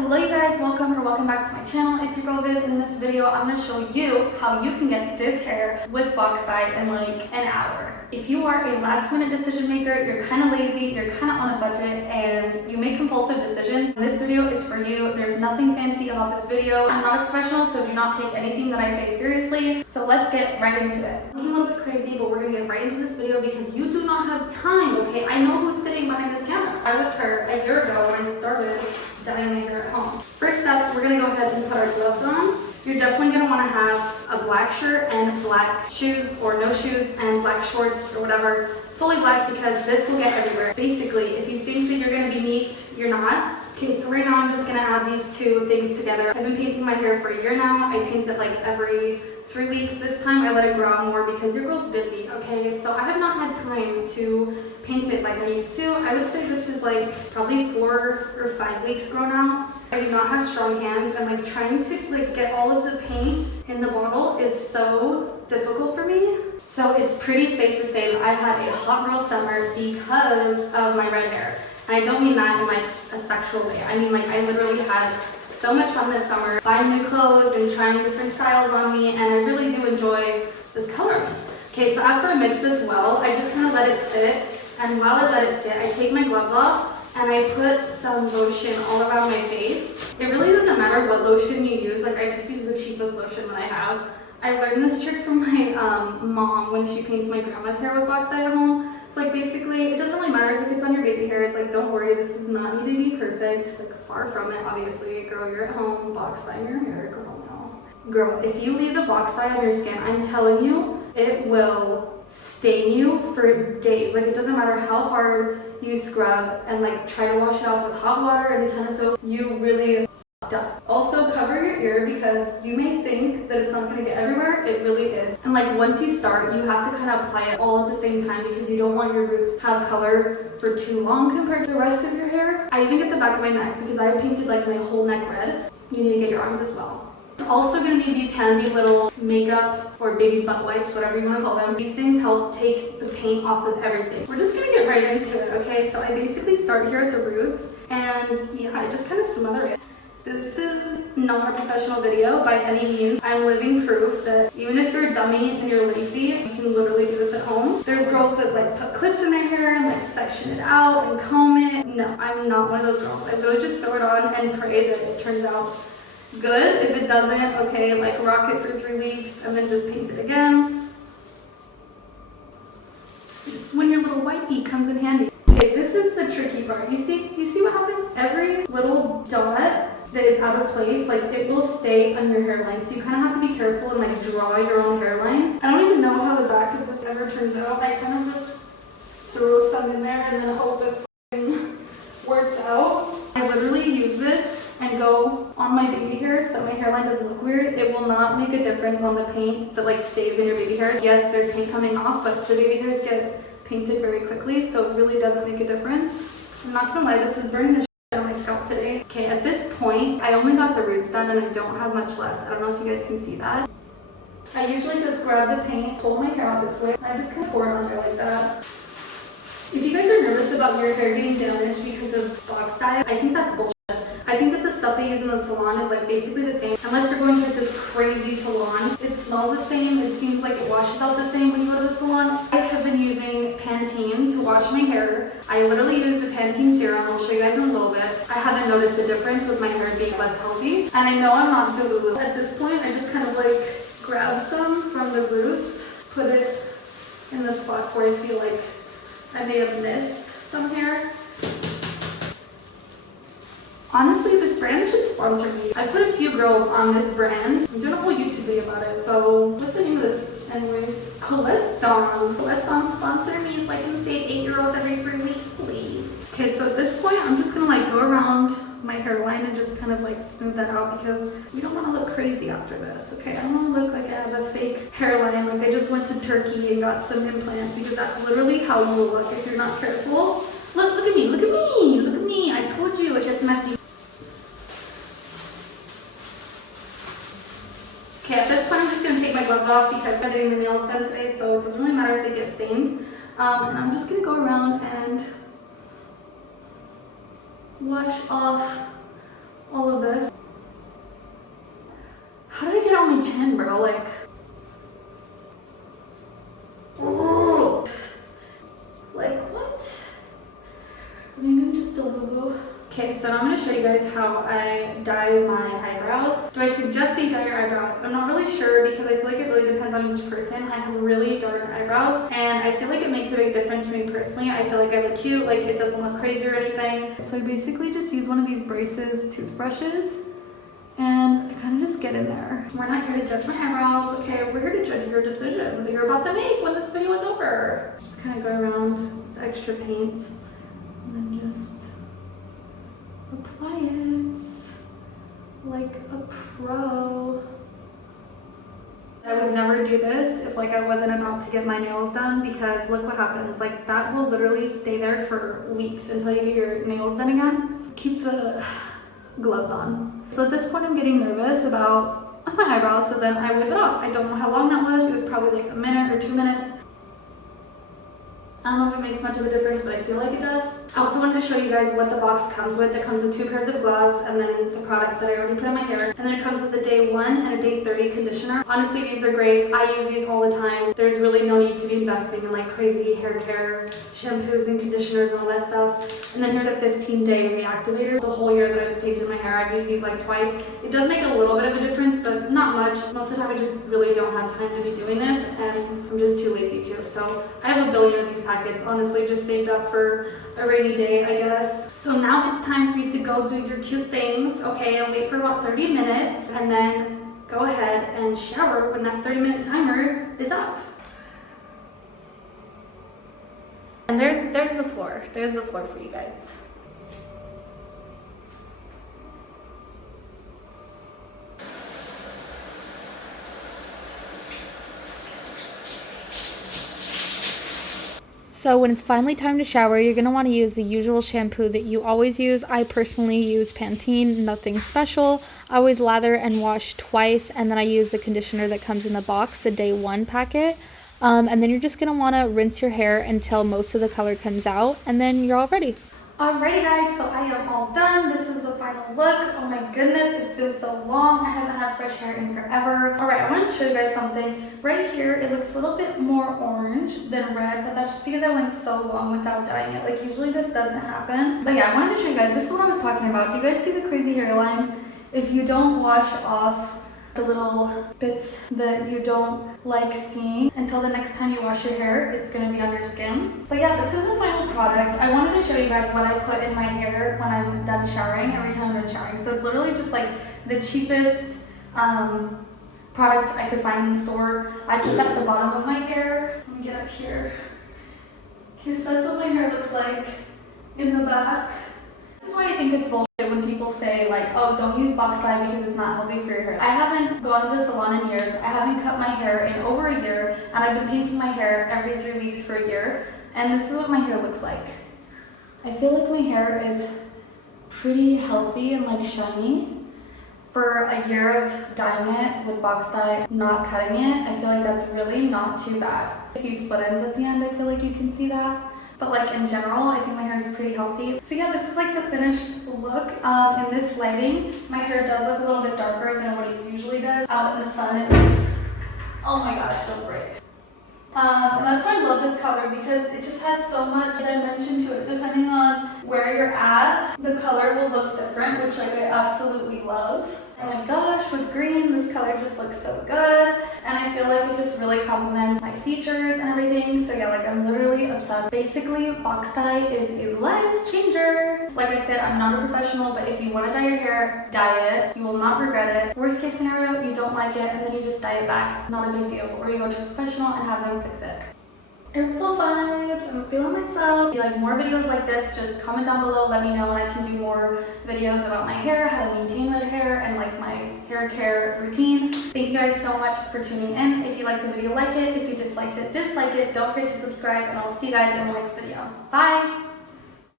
Hello you guys, welcome back to my channel. It's your girl Viv, and in this video I'm going to show you how you can get this hair with box dye in like an hour. If you are a last minute decision maker, you're kind of lazy, you're kind of on a budget, and you make compulsive decisions, this video is for you. There's nothing fancy about this video. I'm not a professional, so do not take anything that I say seriously. So let's get right into it. I'm looking a little bit crazy, but we're going to get right into this video because you do not have time, okay? I know who's sitting behind this camera. I was her a year ago when I started dyeing my hair at home. First up, we're gonna go ahead and put our gloves on. You're definitely gonna wanna have a black shirt and black shoes or no shoes and black shorts or whatever. Fully black because this will get everywhere. Basically, if you think that you're gonna be neat, you're not. Okay, so right now I'm just gonna add these two things together. I've been painting my hair for a year now. I paint it like every 3 weeks. This time I let it grow out more because your girl's busy, okay? So I have not had time to paint it like I used to. I would say this is like probably 4 or 5 weeks grown out. I do not have strong hands, and like trying to like get all of the paint in the bottle is so difficult for me. So it's pretty safe to say that I've had a hot girl summer because of my red hair. And I don't mean that in like a sexual way. I mean like I literally had so much fun this summer buying new clothes and trying different styles on me, and I really do enjoy this color. Okay, so after I mix this well, I just kind of let it sit. And while I let it sit, I take my gloves off and I put some lotion all around my face. It really doesn't matter what lotion you use. Like I just use the cheapest lotion that I have. I learned this trick from my mom when she paints my grandma's hair with box dye at home. So like basically, it doesn't really matter if it gets on your baby hair. It's like, don't worry, this does not need to be perfect. Like far from it, obviously. Girl, you're at home, box dye your hair, girl, no. Girl, if you leave the box dye on your skin, I'm telling you, it will stain you for days. Like it doesn't matter how hard you scrub and like try to wash it off with hot water and a ton of soap, you really fucked up. Also cover your ear because you may think that it's not going to get everywhere. It really is. And like once you start, you have to kind of apply it all at the same time because you don't want your roots to have color for too long compared to the rest of your hair. I even get the back of my neck because I painted like my whole neck red. You need to get your arms as well. Also gonna need these handy little makeup or baby butt wipes, whatever you want to call them. These things help take the paint off of everything. We're just gonna get right into it, okay? So I basically start here at the roots and yeah, I just kind of smother it. This is not a professional video by any means. I'm living proof that even if you're a dummy and you're lazy, you can literally do this at home. There's girls that like put clips in their hair and like section it out and comb it. No, I'm not one of those girls. I really just throw it on and pray that it turns out good. If it doesn't, okay, like rock it for 3 weeks and then just paint it again. This is when your little wipey comes in handy. Okay, this is the tricky part. You see what happens? Every little dot that is out of place, like it will stay on your hairline. So you kind of have to be careful and like draw your own hairline. I don't even know how the back of this ever turns out. I kind of just throw some in there and then hope it works out. I literally use this and go on my baby hair so my hairline doesn't look weird. It will not make a difference on the paint that like stays in your baby hair. Yes, there's paint coming off, but the baby hairs get painted very quickly, so it really doesn't make a difference. I'm not gonna lie, this is burning the shit on my scalp today. Okay, at this point, I only got the roots done and I don't have much left. I don't know if you guys can see that. I usually just grab the paint, pull my hair out this way, and I just kind of pour it on there like that. If you guys are nervous about your hair getting damaged because of box dye, I think that's bullshit. I think that the stuff they use in the salon is like basically the same. Unless you're going to like this crazy salon, it smells the same. It seems like it washes out the same when you go to the salon. I have been using Pantene to wash my hair. I literally use the Pantene serum. I'll show you guys in a little bit. I haven't noticed a difference with my hair being less healthy. And I know I'm not Delulu. At this point, I just kind of like grab some from the roots, put it in the spots where I feel like I may have missed some hair. Honestly, this brand should sponsor me. I put a few girls on this brand. I'm doing a whole YouTube video about it, so what's the name of this anyways? Coleston. Coleston sponsor me so I can save 8-year-olds every 3 weeks, please. Okay, so at this point, I'm just gonna like go around my hairline and just kind of like smooth that out because we don't want to look crazy after this, okay? I don't want to look like I have a fake hairline, like I just went to Turkey and got some implants, because that's literally how you will look if you're not careful. Look at me, look at me, look at me. I told you it gets messy. Okay, at this point I'm just going to take my gloves off because I'm getting my nails done today, so it doesn't really matter if they get stained. And I'm just going to go around and wash off all of my chin, bro. Like, oh, like what? Maybe I'm just a little. Okay, so I'm going to show you guys how I dye my eyebrows. Do I suggest that you dye your eyebrows? I'm not really sure because I feel like it really depends on each person. I have really dark eyebrows and I feel like it makes a big difference for me personally. I feel like I look cute, like it doesn't look crazy or anything. So I basically just use one of these braces toothbrushes and I kind of just get in there. We're not here to judge my eyebrows, okay? We're here to judge your decisions that you're about to make when this video is over. Just kind of go around with the extra paint and then just apply it like a pro. I would never do this if like I wasn't about to get my nails done because look what happens. Like that will literally stay there for weeks until you get your nails done again. Keep the gloves on. So at this point I'm getting nervous about my eyebrows, so then I whip it off. I don't know how long that was. It was probably like a minute or 2 minutes. I don't know if it makes much of a difference, but I feel like it does. I also wanted to show you guys what the box comes with. It comes with 2 pairs of gloves and then the products that I already put in my hair. And then it comes with a day 1 and a day 30 conditioner. Honestly, these are great. I use these all the time. There's really no need to be investing in like crazy hair care, shampoos and conditioners and all that stuff. And then here's a 15-day reactivator. The whole year that I've painted my hair, I've used these like twice. It does make a little bit of a difference, but not much. Most of the time I just really don't have time to be doing this and I'm just too lazy to. So I have a billion of these packets, honestly, just saved up for a rainy day, I guess. So now it's time for you to go do your cute things, okay? And wait for about 30 minutes and then go ahead and shower when that 30-minute timer is up. And there's the floor. There's the floor for you guys. So when it's finally time to shower, you're going to want to use the usual shampoo that you always use. I personally use Pantene, nothing special. I always lather and wash twice, and then I use the conditioner that comes in the box, the day 1 packet. And then you're just going to want to rinse your hair until most of the color comes out, and then you're all ready. Alrighty guys, so I am all done. This is the final look. Oh my goodness, it's been so long. I haven't had fresh hair in forever. Alright, I wanted to show you guys something. Right here, it looks a little bit more orange than red, but that's just because I went so long without dyeing it. Like usually this doesn't happen. But yeah, I wanted to show you guys, this is what I was talking about. Do you guys see the crazy hairline? If you don't wash off the little bits that you don't like seeing until the next time you wash your hair, it's going to be on your skin. But yeah, this is the final product. I wanted to show you guys what I put in my hair when I'm done showering, every time I'm done showering. So it's literally just like the cheapest product I could find in the store. I put that at the bottom of my hair. Let me get up here. Okay, so that's what my hair looks like in the back. This is why I think it's bullshit when people say like, oh, don't use box dye because it's not healthy for your hair. I haven't gone to the salon in years. I haven't cut my hair in over a year, and I've been painting my hair every 3 weeks for a year, and this is what my hair looks like. I feel like my hair is pretty healthy and like shiny. For a year of dyeing it with box dye, not cutting it, I feel like that's really not too bad. A few split ends at the end, I feel like you can see that. But like in general, I think my hair is pretty healthy. So yeah, this is like the finished look. In this lighting, my hair does look a little bit darker than what it usually does. Out in the sun, it looks, oh my gosh, don't break. And that's why I love this color, because it just has so much dimension to it. Depending on where you're at, the color will look different, which like I absolutely love. Oh my gosh, with green, this color just looks so good. And I feel like it just really complements my features and everything. So yeah, like I'm literally obsessed. Basically, box dye is a life changer. Like I said, I'm not a professional, but if you want to dye your hair, dye it. You will not regret it. Worst case scenario, you don't like it and then you just dye it back. Not a big deal. Or you go to a professional and have them fix it. April vibes, I'm feeling myself. If you like more videos like this, just comment down below, let me know, and I can do more videos about my hair, how to maintain red hair, and like my hair care routine. Thank you guys so much for tuning in. If you liked the video, like it. If you disliked it, dislike it. Don't forget to subscribe, and I'll see you guys in the next video. Bye!